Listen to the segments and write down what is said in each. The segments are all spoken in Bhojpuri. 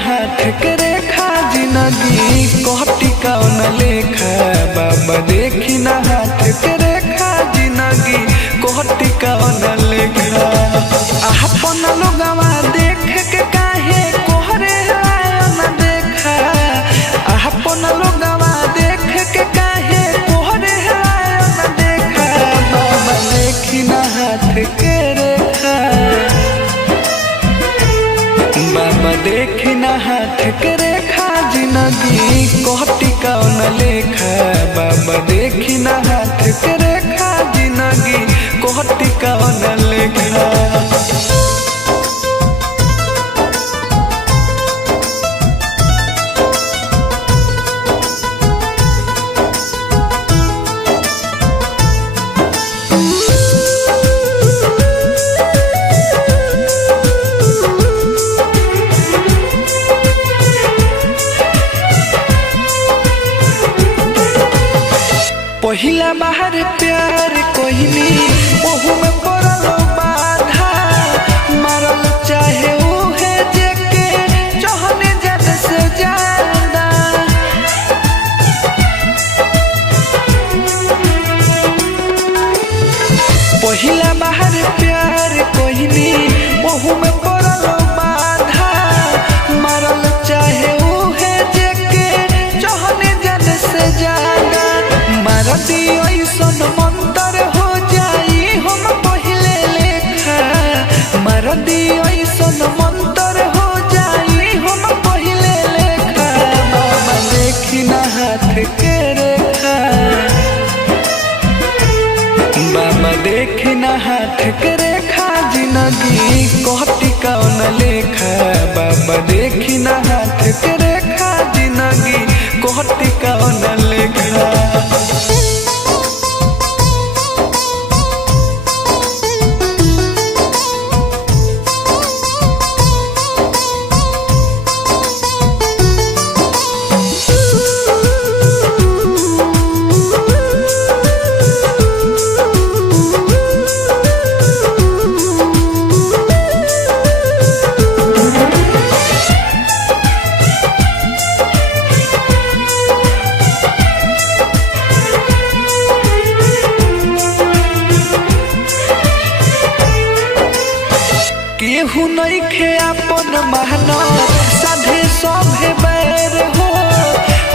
हाथ के रेखा जिंदगी कोहटी कौन लेखा बाबा देखी ना हाथ के रेखा जिंदगी कोहटी कौन लेखा। अपन लोगवा देख के काहे कोहरे न देखा, अपन लोगवा देख के काहे कोहरे न देखा। बाबा देखी ना हाथ के रेखा, बाबा देखी ना हाथ के रेखा जिंदगी कोहटी कौन लेखा। बाबा देखी ना हाथ के रेखा जिंदगी कोहटी कौन लेखा। पहिला बाहर प्यार कोहिनी ओहू में पड़लो बाधा, मारल चाहे उहे जेके चाहने जद से ज्यादा। पहिला बाहर प्यार कोहिनी ओहू में पड़लो बाधा, मारल चाहे उहे जेके चाहने जद से ज्यादा। मारती ऐसन मंतर हो जाई हम पहले लेखा, मारती ऐसन मंतर हो जाई हम पहले लेखा। बाबा देखी ना हाथ के रेखा, बाबा देखी ना हाथ के रेखा जिंदगी कोहटी कौन लेखा। बाबा देखी ना हाथ के रेखा जिंदगी कोहटी कौन लेखा। केहू नइखे अपन मेहनत साधे सभे बैर हो,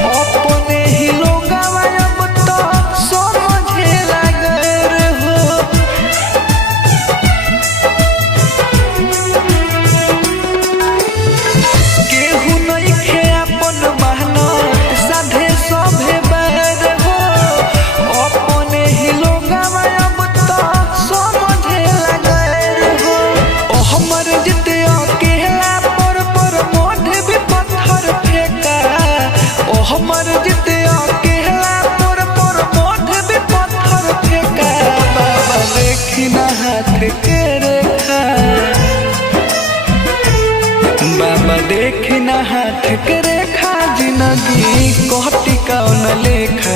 अपने ही लोगवा अब तो समझे लागैर हो। केहू नइखे अपन मेहनत साधे सभे बैर हो, अपने ही लोगवा अब तो समझे लागैर हो। हमर जिते अकेला पर मोढ़ भी पत्थर फेंका, ओ हमर जिते अकेला पर मोढ़ भी पत्थर फेंका। बाबा देखी ना हाथ के रेखा, बाबा देखी ना हाथ के रेखा जिंदगी कोहटी कौन लेखा।